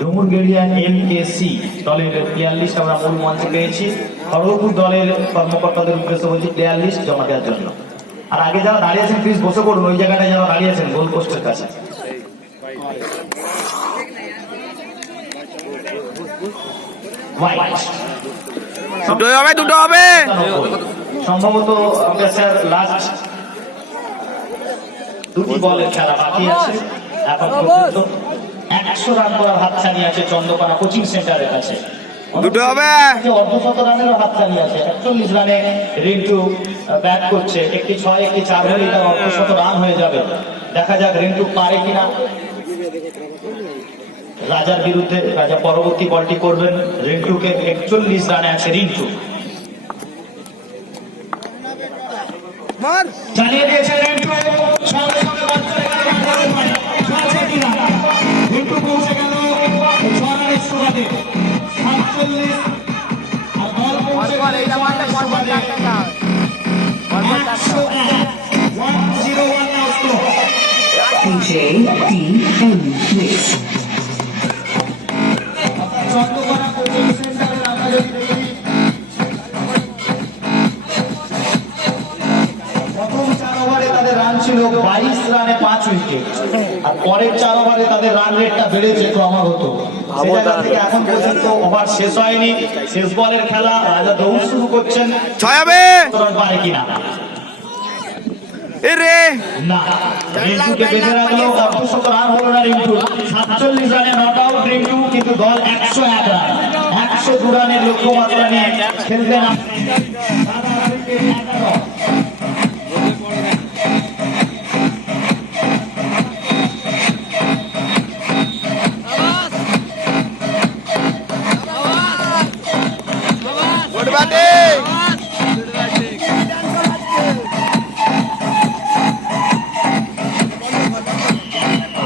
ডুমুরগেড়িয়া MKC দলের player list আমরা মূল মঞ্চে পেয়েছি। খড়গপুর দলের কর্মকর্তাদের উদ্দেশ্যে বলছি প্লেয়ার লিস্ট জমা দেওয়ার জন্য। আর আগে যারা দাঁড়িয়ে আছেন প্লিজ বসে পড়ুন, ওই জায়গাটায় যারা দাঁড়িয়ে আছেন গোল পোস্টের কাছে। দুটো হবে সম্ভবত লাস্ট দুটি বলের খেলা বাকি আছে। এখন পর্যন্ত 100 রান করার হাতছানি আছে চন্দ্রকোনা কোচিং সেন্টারের কাছে। দুটো হবে অর্ধশত রানেরও হাতছানি আছে। 41 রানে রিন্টু ব্যাট করছে, একটি 6 একটি 4 হলে তার অর্ধশত রান হয়ে যাবে। দেখা যাক রিন্টু পারে কিনা। রাজার বিরুদ্ধে রাজা পরবর্তী বলটি করবেন। রিন্টুকে 41 রানে আছে রিন্টু। চালিয়ে দিয়েছে রিন্টু, সঙ্গে সঙ্গে বল চলে গেল। রিন্টু পৌঁছে গেল 6 রানের স্কোরে 47 আর বল পৌঁছে গেল 6 রানের স্কোরে 101 now score. JDM mix. Chandrakona coaching সেন্টারের আমরা যদি দেখি প্রথম 4 ওভারে তাদের রান ছিল 22 রানে 5 উইকেট, আর পরের 4 ওভারে তাদের রান রেটটা বেড়েছে ক্রমাগত। সেই জায়গা থেকে এখন পর্যন্ত ওভার শেষ হয়নি, শেষ বলের খেলা। রাজা দৌড় শুরু করছেন, 6 হবে রান পারে কিনা। এরে না, রিন্টুকে বেঁধে রাখলো, অর্ধশত রান হলো না রিন্টু। 47 রানে নট আউট রিন্টু, কিন্তু দল 101 রান 102 রানের লক্ষ্যমাত্রা নিয়ে খেলবে না। Good batting